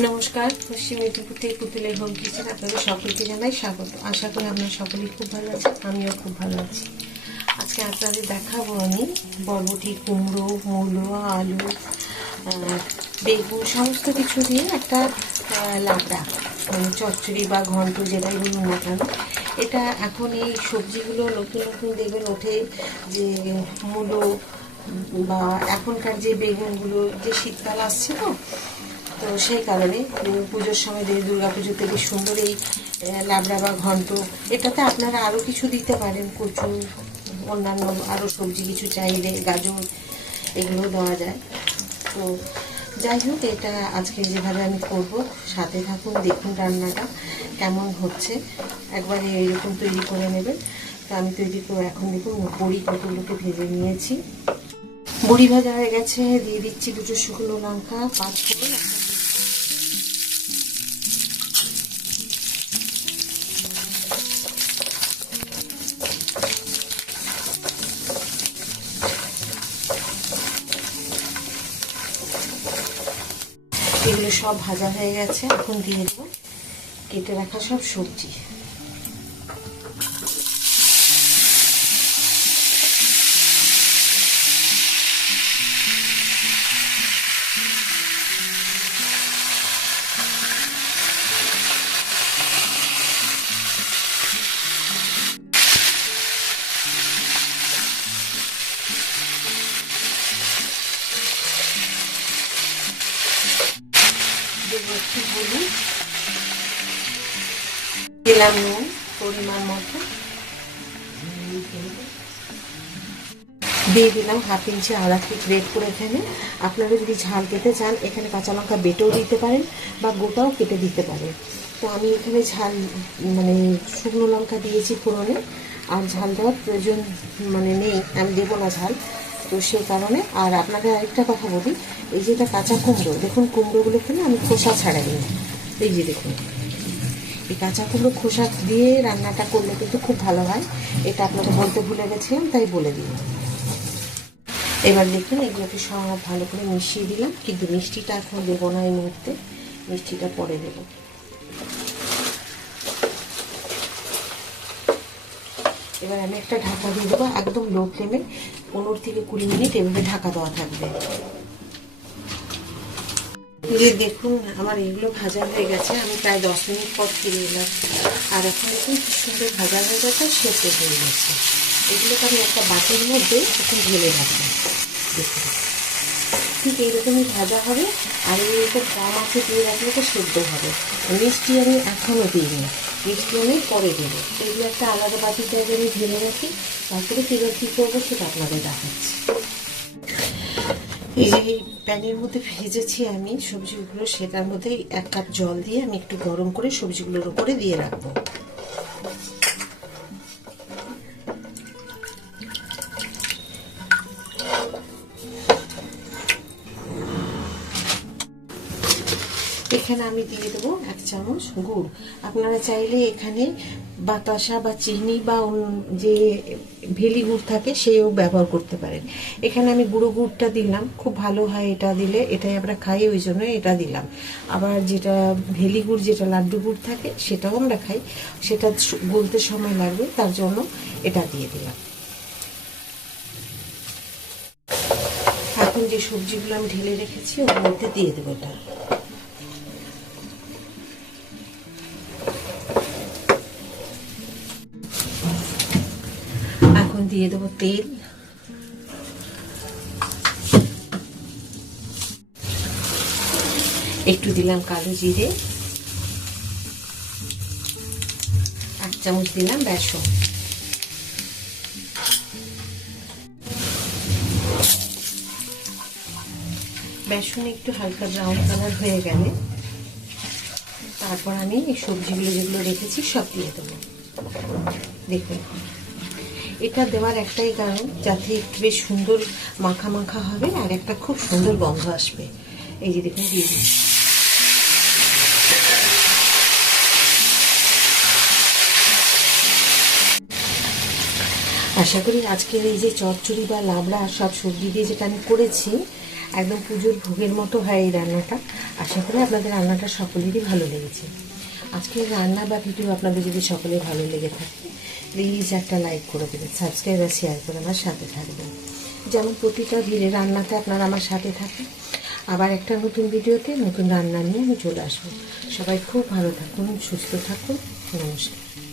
নমস্কার, পশ্চিম মেদিনীপুর থেকে পুতুলের হোম কিচেন আপনাদের সকলকে জানাই স্বাগত। আশা করি আপনারা সকলেই খুব ভালো আছেন, আমিও খুব ভালো আছি। আজকে আপনাদের দেখাবো আমি বরবটি, কুমড়ো, মূলো, আলু, বেগুন সমস্ত কিছু দিয়ে একটা লাবড়া, মানে চচ্চড়ি বা ঘন্ট যেটাই বলুন না কেন। এটা এখন এই সবজিগুলো নতুন নতুন দেখবেন ওঠে, যে মূলো বা এখনকার যে বেগুনগুলো, যে শীতকাল আসছে তো সেই কারণে পুজোর সময় দুর্গা পুজো থেকে সুন্দর এই লাবড়া বা ঘন্ট। এটাতে আপনারা আরও কিছু দিতে পারেন, কচু, অন্যান্য আরও সবজি কিছু চাইলে গাজর, এগুলো দেওয়া যায়। তো যাই হোক, এটা আজকে যেভাবে আমি করব, সাথে থাকুন, দেখুন রান্নাটা কেমন হচ্ছে। একবারে এইরকম তৈরি করে নেবেন। তো আমি তৈরি করে এখন দেখুন বড়ি কতগুলোকে ভেজে নিয়েছি। বড়ি ভাজা হয়ে গেছে, দিয়ে দিচ্ছি দুটো শুকনো লঙ্কা, 5 ফোড়ন। এগুলো সব ভাজা হয়ে গেছে, এখন দিয়ে দেবো কেটে রাখা সব সবজি। দেবো একটু হলুদ, দিলাম নুন পরিমাণ মতো, দিয়ে দিলাম 1/2 ইঞ্চি আদা গ্রেট করে। এখানে আপনারা যদি ঝাল খেতে চান, এখানে কাঁচা লঙ্কা বেটেও দিতে পারেন বা গোটাও কেটে দিতে পারেন। তো আমি এখানে ঝাল মানে শুকনো লঙ্কা দিয়েছি ফোড়নে, আর ঝাল দেওয়ার প্রয়োজন মানে নেই, আমি দেবো না ঝাল। তো সেই কারণে। আর আপনাদের আরেকটা কথা বলি, এই যেটা কাঁচা কুমড়ো, দেখুন কুমড়োগুলো এখানে আমি খোসা ছাড়াইনি। এই যে দেখুন, এই কাঁচা কুমড়ো খোসা দিয়ে রান্নাটা করলে কিন্তু খুব ভালো হয়। এটা আপনাকে বলতে ভুলে গেছিলাম, তাই বলে দিলাম। এবার দেখুন এগুলোকে সব ভালো করে মিশিয়ে দিলাম, কিন্তু মিষ্টিটা এখন দেবো না এই মুহূর্তে, মিষ্টিটা পরে দেব। এবার আমি একটা ঢাকা দিয়ে দেবো, একদম লো ফ্লেমে 15 থেকে 20 মিনিট এভাবে ঢাকা দেওয়া থাকবে। যে দেখুন আমার এগুলো ভাজা হয়ে গেছে, আমি প্রায় 10 মিনিট পর ফিরে এলাম। আর এখন দেখুন কি সুন্দর ভাজা হয়ে গেছে, সেদ্ধ হয়ে গেছে। এগুলোকে আমি একটা বাটির মধ্যে এখন ঢেলে রাখবো। দেখুন ঠিক এইরকমই ভাজা হবে, আর এইরকম কম আছে দিয়ে রাখলে তো সেদ্ধ হবে। মিষ্টি আমি এখনও দিইনি, মিষ্টি আমি পরে দেবো। এগুলো একটা আলাদা বাটিতে আমি ঢেলে রাখি, তারপরে ফিরে কী করবো সেটা আপনাদের দেখাচ্ছি। এই যে প্যানের মধ্যে ভেজেছি আমি সবজিগুলো, সেটার মধ্যে 1 কাপ জল দিয়ে আমি একটু গরম করে সবজিগুলোর উপরে দিয়ে রাখবো। এখানে আমি দিয়ে দেবো 1 চামচ গুড়। আপনারা চাইলে এখানে বাতাসা বা চিনি বা যে ভেলি গুড় থাকে সেও ব্যবহার করতে পারেন। এখানে আমি গুঁড়ো গুড়টা দিলাম, খুব ভালো হয় এটা দিলে, এটাই আমরা খাই, ওই জন্য এটা দিলাম। আবার যেটা ভেলি গুড়, যেটা লাড্ডু গুড় থাকে, সেটাও আমরা খাই, সেটা গলতে সময় লাগবে, তার জন্য এটা দিয়ে দিলাম। এখন যে সবজিগুলো আমি ঢেলে রেখেছি ওর মধ্যে দিয়ে দেবো এটা। এখন দিয়ে দেবো তেল, একটু দিলাম কালো জিরে, 1 চামচ দিলাম বেসন। বেসন একটু হালকা ব্রাউন কালার হয়ে গেলে তারপর আমি এই সবজিগুলো যেগুলো রেখেছি সব দিয়ে দেবো। দেখুন এটা দেওয়ার একটাই কারণ, যাতে একটু বেশ সুন্দর মাখা মাখা হবে আর একটা খুব সুন্দর গন্ধ আসবে। এই যে দেখুন দিয়ে দিন। আশা করি আজকের এই যে চচ্চড়ি বা লাবড়া সব সবজি দিয়ে যেটা আমি করেছি, একদম পুজোর ভোগের মতো হয় এই রান্নাটা। আশা করি আপনাদের রান্নাটা সকলেরই ভালো লেগেছে। আজকের রান্না বা ভিডিও আপনাদের যদি সকলের ভালো লেগে থাকে প্লিজ একটা লাইক করে দেবেন, সাবস্ক্রাইব আর শেয়ার করে আমার সাথে থাকবেন। যেমন প্রতিটা রান্নাতে আপনারা আমার সাথে থাকেন। আবার একটা নতুন ভিডিওতে নতুন রান্না নিয়ে আমি চলে আসবো। সবাই খুব ভালো থাকুন, সুস্থ থাকুন। নমস্কার।